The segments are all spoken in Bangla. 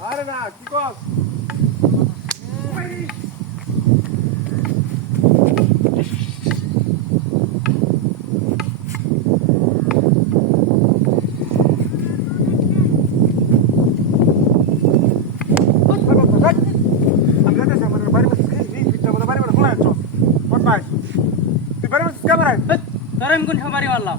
আরে না কি কস তোর আমি কোন খাবারই মারলাম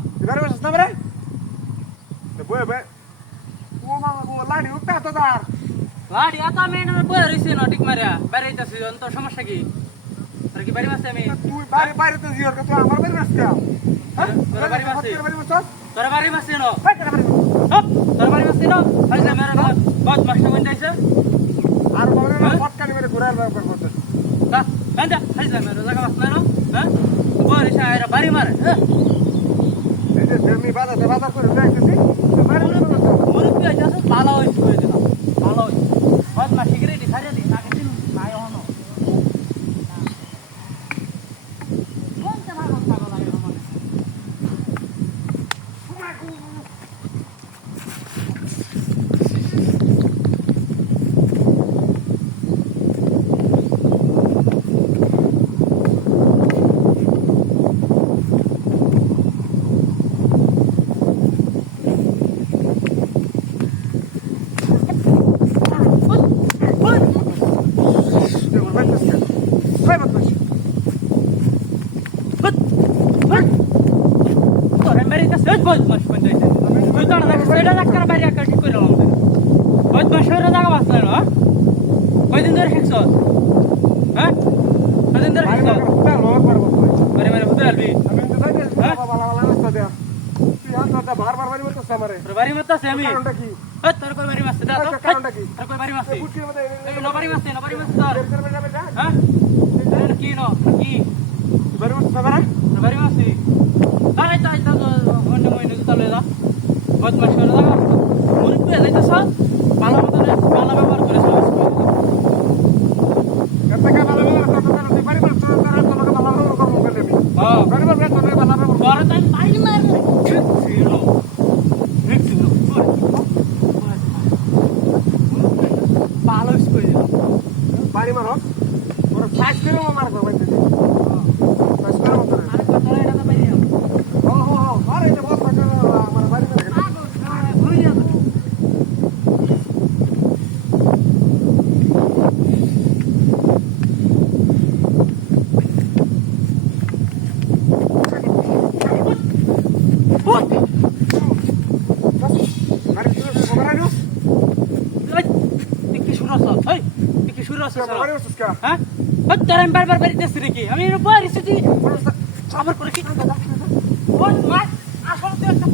লাড়ি এত আমি এটা বয়ে রইছি না ঠিক মারিয়া বাইরে যাইতাছি তোর সমস্যা কি তোর কি বাড়ি মারছি আমি তোর বাড়ি মারছি তোর বাড়ি মারছি না তোর বাড়ি মারছি না আইসা মেরে বহুত মাস্টার বন যাইছে তা আইসা আইসা মেরে জায়গা মাছ না হ্যাঁ বয়ে রইছে আইরা বাড়ি মারে মুরব্বী আইতাছে ভালো হইছে কই দিলাম ভালো হইছে বহুত মাস শিগরে দি ছাড়িয়ে দি তাকে দিন নাই হনো কোনটা ভালো থাকো লাগে আমার তোরে মেরে তা সহজ বহুত মাস কোন যাইছে তুই তো না সেটা ডাক্তার বাইরে একটা ঠিক করে লাম বহুত মাস হইরা জায়গা বাঁচলা না কয়দিন ধরে শিখছ হ্যাঁ কয়দিন ধরে শিখছ মেরে মেরে হুতে আলবি তোর বাড়ি মারতাছে আমি তোর কই বাড়ি মারছে দাও তোর কই বাড়ি মারছে এই নবাড়ি মারছে তোর হ্যাঁ কি ন কি তোর বাড়ি মারছে আরে তাই তো অন্য মইনে চলে যা বহুত মাস করে লাগা মুরব্বী যাইতাছ ভালো মতন ভালো ব্যবহার করে চলে তোর তাই পাইনি মার ছিল ছিল ভালো স্কুল বাড়ি মারো ওরা সাইজ করে মারবো ভাই সাইজ করে মারবো আরে কথা এটা তো বাইরে আরে এটা বহুত ফাটা আমার বাড়ি মারে কি শুরু হচ্ছে কি শুরু হচ্ছে হ্যাঁ তোর আমি বারবার বাড়িতেছি নাকি আমি বাড়ি এসেছি আবার করে কি আসল তো একটা